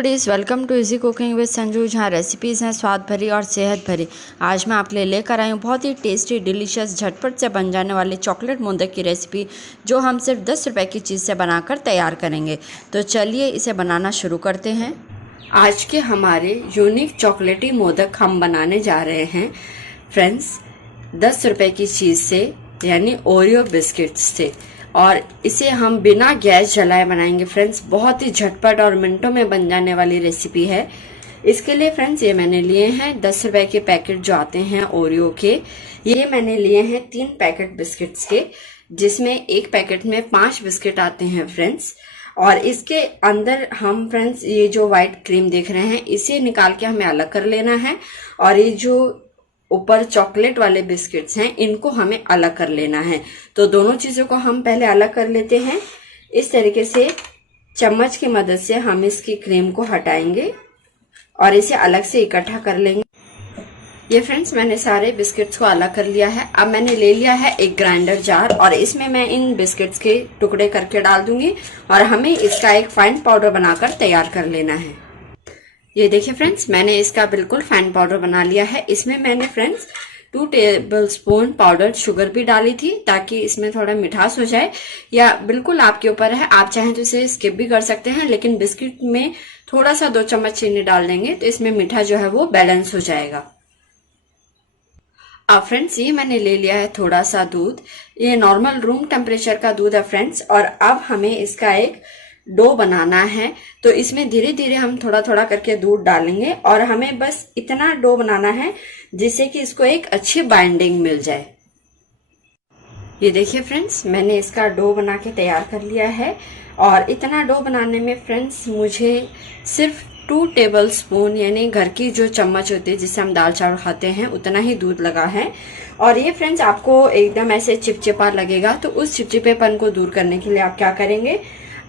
Foodies, welcome to easy cooking with Sanju, जहाँ recipes हैं स्वाद भरी और सेहत भरी। आज मैं आपके लिए लेकर आई हूँ बहुत ही टेस्टी, डिलीशियस, झटपट से बन जाने वाली चॉकलेट मोदक की रेसिपी, जो हम सिर्फ 10 रुपये की चीज़ से बनाकर तैयार करेंगे। तो चलिए इसे बनाना शुरू करते हैं। आज के हमारे यूनिक चॉकलेटी मोदक हम बनाने जा रहे हैं फ्रेंड्स 10 रुपये की चीज़ से, यानी ओरियो बिस्किट्स से। और इसे हम बिना गैस जलाए बनाएंगे फ्रेंड्स। बहुत ही झटपट और मिनटों में बन जाने वाली रेसिपी है। इसके लिए फ्रेंड्स ये मैंने लिए हैं 10 रुपए के पैकेट जो आते हैं ओरियो के। ये मैंने लिए हैं 3 पैकेट बिस्किट्स के, जिसमें एक पैकेट में 5 बिस्किट आते हैं फ्रेंड्स। और इसके अंदर हम फ्रेंड्स ये जो व्हाइट क्रीम देख रहे हैं, इसे निकाल के हमें अलग कर लेना है। और ये जो ऊपर चॉकलेट वाले बिस्किट्स हैं, इनको हमें अलग कर लेना है। तो दोनों चीजों को हम पहले अलग कर लेते हैं। इस तरीके से चम्मच की मदद से हम इसकी क्रीम को हटाएंगे और इसे अलग से इकट्ठा कर लेंगे। ये फ्रेंड्स मैंने सारे बिस्किट्स को अलग कर लिया है। अब मैंने ले लिया है एक ग्राइंडर जार, और इसमें मैं इन बिस्किट्स के टुकड़े करके डाल दूंगी और हमें इसका एक फाइन पाउडर बनाकर तैयार कर लेना है। ये देखिए फ्रेंड्स, मैंने इसका बिल्कुल फाइन पाउडर बना लिया है। इसमें मैंने फ्रेंड्स 2 टेबलस्पून पाउडर शुगर भी डाली थी, ताकि इसमें थोड़ा मिठास हो जाए। या बिल्कुल आपके ऊपर है, आप चाहें तो इसे स्किप भी कर सकते हैं, लेकिन बिस्किट में थोड़ा सा 2 चम्मच चीनी डाल देंगे तो इसमें मीठा जो है वो बैलेंस हो जाएगा। अब फ्रेंड्स ये मैंने ले लिया है थोड़ा सा दूध। ये नॉर्मल रूम टेम्परेचर का दूध है फ्रेंड्स। और अब हमें इसका एक डो बनाना है। तो इसमें धीरे धीरे हम थोड़ा थोड़ा करके दूध डालेंगे और हमें बस इतना डो बनाना है जिससे कि इसको एक अच्छी बाइंडिंग मिल जाए। ये देखिए फ्रेंड्स, मैंने इसका डो बना के तैयार कर लिया है। और इतना डो बनाने में फ्रेंड्स मुझे सिर्फ 2 टेबलस्पून, यानी घर की जो चम्मच होती है जिससे हम दाल चावल खाते हैं, उतना ही दूध लगा है। और ये फ्रेंड्स आपको एकदम ऐसे चिपचिपा लगेगा, तो उस चिपचिपेपन को दूर करने के लिए आप क्या करेंगे,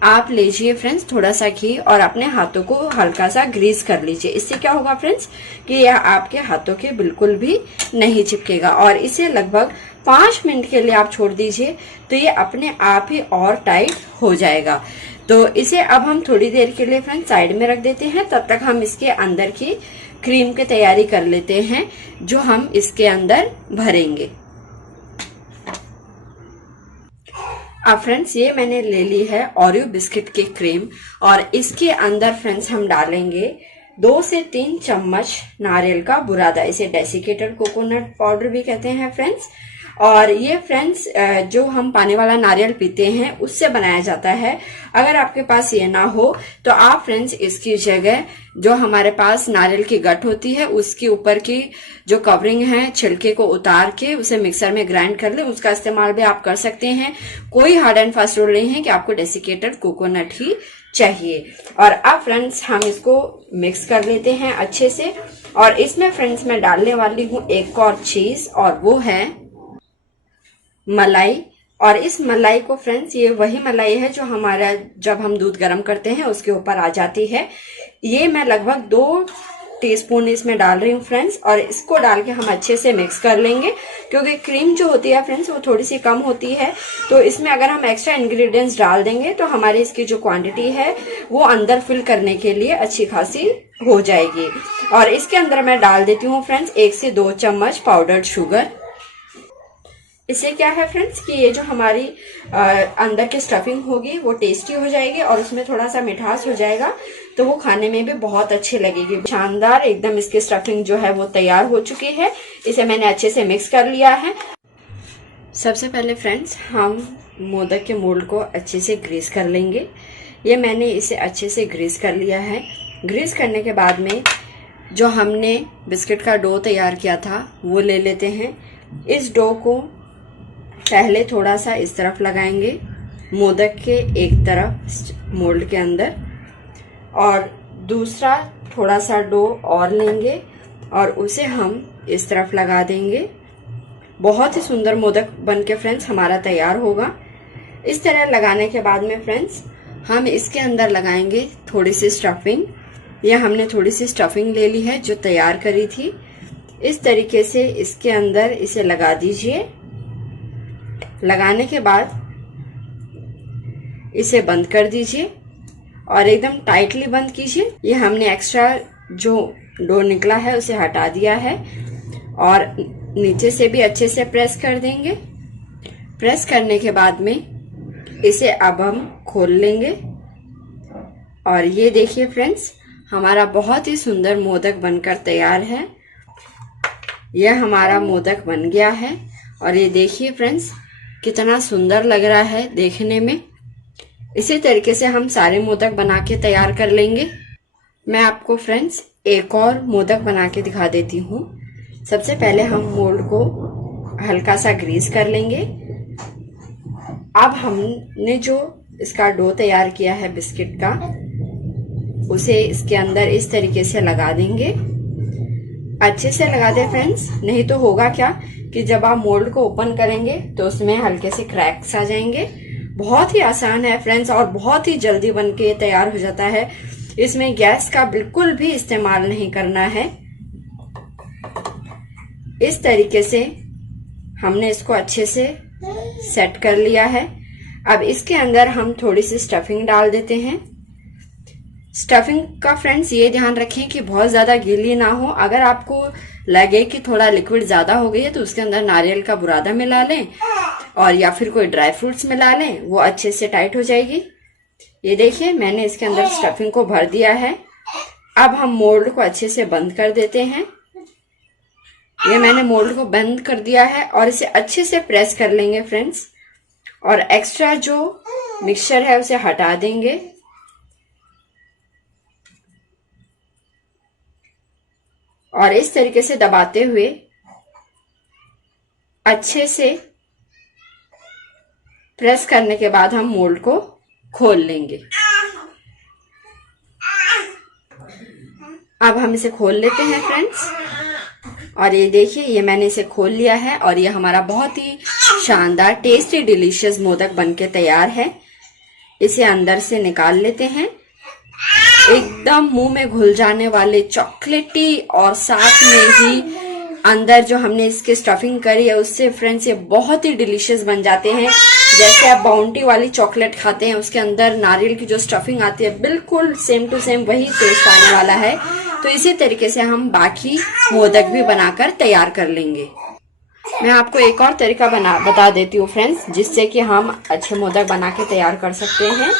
आप लीजिए फ्रेंड्स थोड़ा सा घी और अपने हाथों को हल्का सा ग्रीस कर लीजिए। इससे क्या होगा फ्रेंड्स कि यह आपके हाथों के बिल्कुल भी नहीं चिपकेगा। और इसे लगभग 5 मिनट के लिए आप छोड़ दीजिए, तो ये अपने आप ही और टाइट हो जाएगा। तो इसे अब हम थोड़ी देर के लिए फ्रेंड्स साइड में रख देते हैं। तब तक हम इसके अंदर की क्रीम की तैयारी कर लेते हैं, जो हम इसके अंदर भरेंगे। अब फ्रेंड्स ये मैंने ले ली है ओरियो बिस्किट की क्रीम, और इसके अंदर फ्रेंड्स हम डालेंगे 2 से 3 चम्मच नारियल का बुरादा। इसे डेसिकेटेड कोकोनट पाउडर भी कहते हैं फ्रेंड्स। और ये फ्रेंड्स जो हम पानी वाला नारियल पीते हैं उससे बनाया जाता है। अगर आपके पास ये ना हो तो आप फ्रेंड्स इसकी जगह जो हमारे पास नारियल की गठ होती है, उसके ऊपर की जो कवरिंग है, छिलके को उतार के उसे मिक्सर में ग्राइंड कर ले, उसका इस्तेमाल भी आप कर सकते हैं। कोई हार्ड एंड फास्ट रूल नहीं है कि आपको डेसिकेटेड कोकोनट ही चाहिए। और अब फ्रेंड्स हम इसको मिक्स कर लेते हैं अच्छे से। और इसमें फ्रेंड्स मैं डालने वाली हूँ एक और चीज, और वो है मलाई। और इस मलाई को फ्रेंड्स, ये वही मलाई है जो हमारा जब हम दूध गर्म करते हैं उसके ऊपर आ जाती है। ये मैं लगभग 2 टीस्पून इसमें डाल रही हूँ फ्रेंड्स। और इसको डाल के हम अच्छे से मिक्स कर लेंगे, क्योंकि क्रीम जो होती है फ्रेंड्स वो थोड़ी सी कम होती है। तो इसमें अगर हम एक्स्ट्रा इंग्रेडिएंट्स डाल देंगे तो हमारी इसकी जो क्वांटिटी है वो अंदर फिल करने के लिए अच्छी खासी हो जाएगी। और इसके अंदर मैं डाल देती हूँ फ्रेंड्स 1 से 2 चम्मच पाउडर्ड शुगर। इससे क्या है फ्रेंड्स कि ये जो हमारी अंदर की स्टफिंग होगी वो टेस्टी हो जाएगी और उसमें थोड़ा सा मिठास हो जाएगा, तो वो खाने में भी बहुत अच्छी लगेगी। शानदार एकदम इसकी स्टफिंग जो है वो तैयार हो चुकी है। इसे मैंने अच्छे से मिक्स कर लिया है। सबसे पहले फ्रेंड्स हम मोदक के मोल्ड को अच्छे से ग्रीस कर लेंगे। ये मैंने इसे अच्छे से ग्रीस कर लिया है। ग्रीस करने के बाद में जो हमने बिस्किट का डो तैयार किया था वो ले लेते हैं। इस डो को पहले थोड़ा सा इस तरफ लगाएंगे, मोदक के एक तरफ मोल्ड के अंदर, और दूसरा थोड़ा सा डो और लेंगे और उसे हम इस तरफ लगा देंगे। बहुत ही सुंदर मोदक बनके फ्रेंड्स हमारा तैयार होगा। इस तरह लगाने के बाद में फ्रेंड्स हम इसके अंदर लगाएंगे थोड़ी सी स्टफिंग। यह हमने थोड़ी सी स्टफिंग ले ली है जो तैयार करी थी। इस तरीके से इसके अंदर इसे लगा दीजिए। लगाने के बाद इसे बंद कर दीजिए और एकदम टाइटली बंद कीजिए। ये हमने एक्स्ट्रा जो डो निकला है उसे हटा दिया है और नीचे से भी अच्छे से प्रेस कर देंगे। प्रेस करने के बाद में इसे अब हम खोल लेंगे और ये देखिए फ्रेंड्स, हमारा बहुत ही सुंदर मोदक बनकर तैयार है। यह हमारा मोदक बन गया है और ये देखिए फ्रेंड्स, कितना सुंदर लग रहा है देखने में। इसी तरीके से हम सारे मोदक बना के तैयार कर लेंगे। मैं आपको फ्रेंड्स एक और मोदक बना के दिखा देती हूँ। सबसे पहले हम मोल्ड को हल्का सा ग्रीस कर लेंगे। अब हमने जो इसका डो तैयार किया है बिस्किट का, उसे इसके अंदर इस तरीके से लगा देंगे। अच्छे से लगा दे फ्रेंड्स, नहीं तो होगा क्या कि जब आप मोल्ड को ओपन करेंगे तो उसमें हल्के से क्रैक्स आ जाएंगे। बहुत ही आसान है फ्रेंड्स और बहुत ही जल्दी बनके तैयार हो जाता है। इसमें गैस का बिल्कुल भी इस्तेमाल नहीं करना है। इस तरीके से हमने इसको अच्छे से सेट कर लिया है। अब इसके अंदर हम थोड़ी सी स्टफिंग डाल देते हैं। स्टफिंग का फ्रेंड्स ये ध्यान रखें कि बहुत ज्यादा गीली ना हो। अगर आपको लगे कि थोड़ा लिक्विड ज्यादा हो गई है तो उसके अंदर नारियल का बुरादा मिला लें और या फिर कोई ड्राई फ्रूट्स मिला लें, वो अच्छे से टाइट हो जाएगी। ये देखिए, मैंने इसके अंदर स्टफिंग को भर दिया है। अब हम मोल्ड को अच्छे से बंद कर देते हैं। ये मैंने मोल्ड को बंद कर दिया है और इसे अच्छे से प्रेस कर लेंगे फ्रेंड्स और एक्स्ट्रा जो मिक्सचर है उसे हटा देंगे। और इस तरीके से दबाते हुए अच्छे से प्रेस करने के बाद हम मोल्ड को खोल लेंगे। अब हम इसे खोल लेते हैं फ्रेंड्स और ये देखिए, ये मैंने इसे खोल लिया है और ये हमारा बहुत ही शानदार टेस्टी डिलीशियस मोदक बनके तैयार है। इसे अंदर से निकाल लेते हैं। एकदम मुंह में घुल जाने वाले चॉकलेटी और साथ में ही अंदर जो हमने इसके स्टफिंग करी है उससे फ्रेंड्स ये बहुत ही डिलीशियस बन जाते हैं। जैसे आप बाउंटी वाली चॉकलेट खाते हैं, उसके अंदर नारियल की जो स्टफिंग आती है, बिल्कुल सेम टू सेम वही टेस्ट आने वाला है। तो इसी तरीके से हम बाकी मोदक भी बनाकर तैयार कर लेंगे। मैं आपको एक और तरीका बता देती हूँ फ्रेंड्स, जिससे कि हम अच्छे मोदक बना के तैयार कर सकते हैं।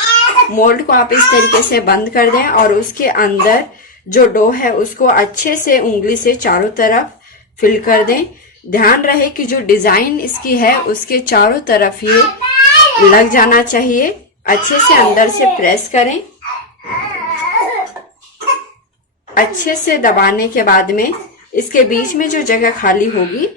मोल्ड को आप इस तरीके से बंद कर दें और उसके अंदर जो डो है उसको अच्छे से उंगली से चारों तरफ फिल कर दें। ध्यान रहे कि जो डिजाइन इसकी है उसके चारों तरफ ये लग जाना चाहिए। अच्छे से अंदर से प्रेस करें। अच्छे से दबाने के बाद में इसके बीच में जो जगह खाली होगी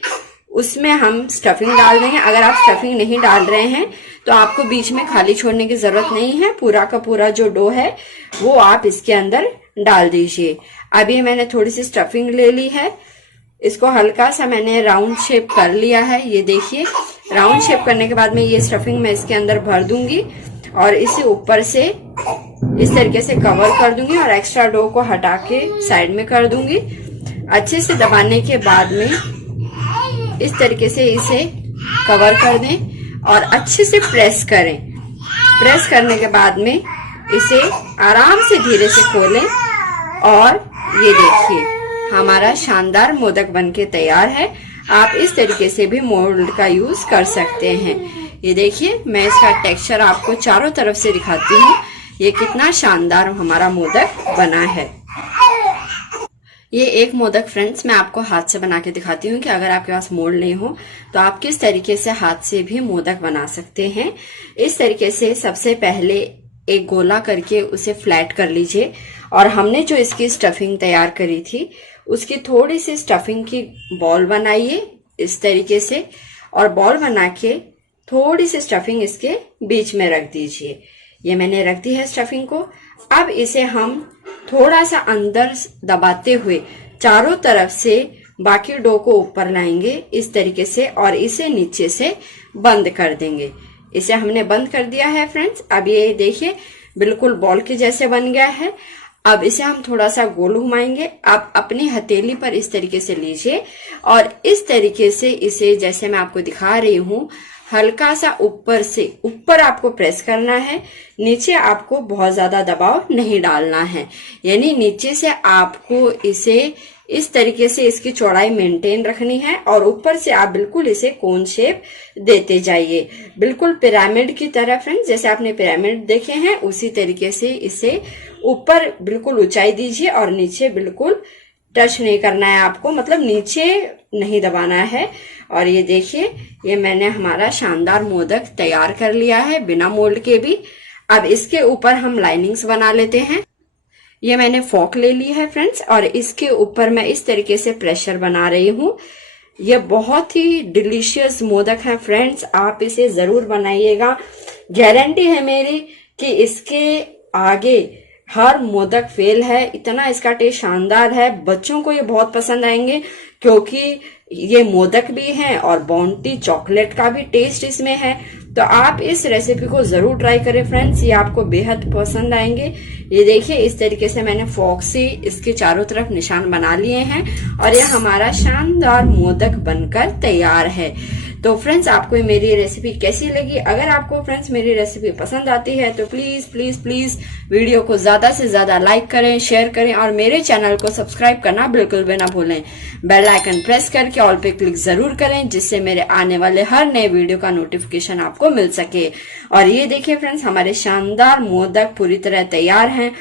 उसमें हम स्टफिंग डाल देंगे। अगर आप स्टफिंग नहीं डाल रहे हैं तो आपको बीच में खाली छोड़ने की जरूरत नहीं है। पूरा का पूरा जो डो है वो आप इसके अंदर डाल दीजिए। अभी मैंने थोड़ी सी स्टफिंग ले ली है, इसको हल्का सा मैंने राउंड शेप कर लिया है। ये देखिए, राउंड शेप करने के बाद में ये स्टफिंग मैं इसके अंदर भर दूंगी और इसे ऊपर से इस तरीके से कवर कर दूंगी और एक्स्ट्रा डो को हटा के साइड में कर दूंगी। अच्छे से दबाने के बाद में इस तरीके से इसे कवर कर दें और अच्छे से प्रेस करें। प्रेस करने के बाद में इसे आराम से धीरे से खोलें और ये देखिए, हमारा शानदार मोदक बनके तैयार है। आप इस तरीके से भी मोल्ड का यूज कर सकते हैं। ये देखिए, मैं इसका टेक्सचर आपको चारों तरफ से दिखाती हूँ। ये कितना शानदार हमारा मोदक बना है। ये एक मोदक फ्रेंड्स मैं आपको हाथ से बना के दिखाती हूँ कि अगर आपके पास मोल्ड नहीं हो तो आप किस तरीके से हाथ से भी मोदक बना सकते हैं। इस तरीके से सबसे पहले एक गोला करके उसे फ्लैट कर लीजिए और हमने जो इसकी स्टफिंग तैयार करी थी उसकी थोड़ी सी स्टफिंग की बॉल बनाइए इस तरीके से और बॉल बना के थोड़ी सी स्टफिंग इसके बीच में रख दीजिए। ये मैंने रख दी है स्टफिंग को। अब इसे हम थोड़ा सा अंदर दबाते हुए चारों तरफ से बाकी डो को ऊपर लाएंगे इस तरीके से और इसे नीचे से बंद कर देंगे। इसे हमने बंद कर दिया है फ्रेंड्स। अब ये देखिए, बिल्कुल बॉल के जैसे बन गया है। अब इसे हम थोड़ा सा गोल घुमाएंगे। आप अपनी हथेली पर इस तरीके से लीजिए और इस तरीके से इसे, जैसे मैं आपको दिखा रही हूँ, हल्का सा ऊपर से ऊपर आपको प्रेस करना है, नीचे आपको बहुत ज्यादा दबाव नहीं डालना है। यानी नीचे से आपको इसे इस तरीके से इसकी चौड़ाई मेंटेन रखनी है और ऊपर से आप बिल्कुल इसे कोन शेप देते जाइए, बिल्कुल पिरामिड की तरह फ्रेंड्स। जैसे आपने पिरामिड देखे हैं उसी तरीके से इसे ऊपर बिल्कुल ऊंचाई दीजिए और नीचे बिल्कुल टच नहीं करना है आपको, मतलब नीचे नहीं दबाना है। और ये देखिए, ये मैंने हमारा शानदार मोदक तैयार कर लिया है बिना मोल्ड के भी। अब इसके ऊपर हम लाइनिंग्स बना लेते हैं। ये मैंने फोक ले ली है फ्रेंड्स और इसके ऊपर मैं इस तरीके से प्रेशर बना रही हूँ। ये बहुत ही डिलीशियस मोदक है फ्रेंड्स, आप इसे जरूर बनाइएगा। गारंटी है मेरी कि इसके आगे हर मोदक फेल है, इतना इसका टेस्ट शानदार है। बच्चों को ये बहुत पसंद आएंगे क्योंकि ये मोदक भी हैं और बाउंटी चॉकलेट का भी टेस्ट इसमें है। तो आप इस रेसिपी को जरूर ट्राई करें फ्रेंड्स, ये आपको बेहद पसंद आएंगे। ये देखिए, इस तरीके से मैंने फोक से इसके चारों तरफ निशान बना लिए हैं और ये हमारा शानदार मोदक बनकर तैयार है। तो फ्रेंड्स, आपको मेरी रेसिपी कैसी लगी? अगर आपको फ्रेंड्स मेरी रेसिपी पसंद आती है तो प्लीज प्लीज प्लीज वीडियो को ज्यादा से ज्यादा लाइक करें, शेयर करें और मेरे चैनल को सब्सक्राइब करना बिल्कुल भी ना भूलें। बेल आइकन प्रेस करके ऑल पे क्लिक जरूर करें जिससे मेरे आने वाले हर नए वीडियो का नोटिफिकेशन आपको मिल सके। और ये देखिए फ्रेंड्स, हमारे शानदार मोदक पूरी तरह तैयार हैं।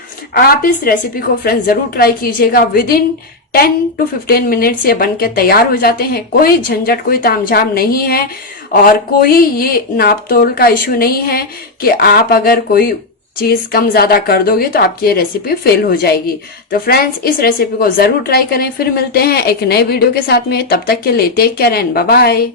आप इस रेसिपी को फ्रेंड्स जरूर ट्राई कीजिएगा। विद इन 10 to 15 मिनट्स ये बनके तैयार हो जाते हैं। कोई झंझट, कोई तामझाम नहीं है और कोई ये नाप तोल का इश्यू नहीं है कि आप अगर कोई चीज कम ज्यादा कर दोगे तो आपकी ये रेसिपी फेल हो जाएगी। तो फ्रेंड्स, इस रेसिपी को जरूर ट्राई करें। फिर मिलते हैं एक नए वीडियो के साथ में, तब तक के लिए take care and bye bye.